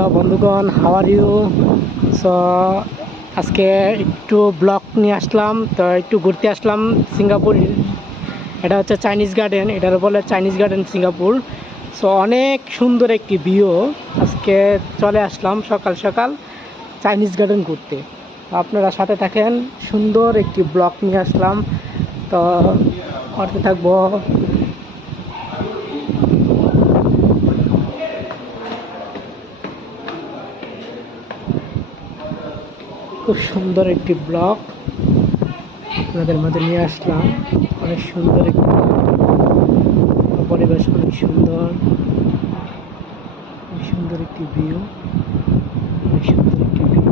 Hello বন্ধুগণ, how are you? So আজকে একটু ব্লগ নিয়ে আসলাম, তো একটু ঘুরতে আসলাম সিঙ্গাপুর। এটা হচ্ছে চাইনিজ গার্ডেন, এটার বলে চাইনিজ গার্ডেন সিঙ্গাপুর। সো অনেক সুন্দর একটি ভিউ। আজকে চলে আসলাম সকাল সকাল চাইনিজ গার্ডেন ঘুরতে। আপনারা সাথে থাকেন, সুন্দর একটি ব্লগ নিয়ে আসলাম, তো করতে থাকবো। খুব সুন্দর একটি ব্লগ আপনাদের মাঝে নিয়ে আসলাম। অনেক সুন্দর একটি পরিবেশ, অনেক সুন্দর, অনেক সুন্দর একটি ভিউ, অনেক সুন্দর একটি ভিউ।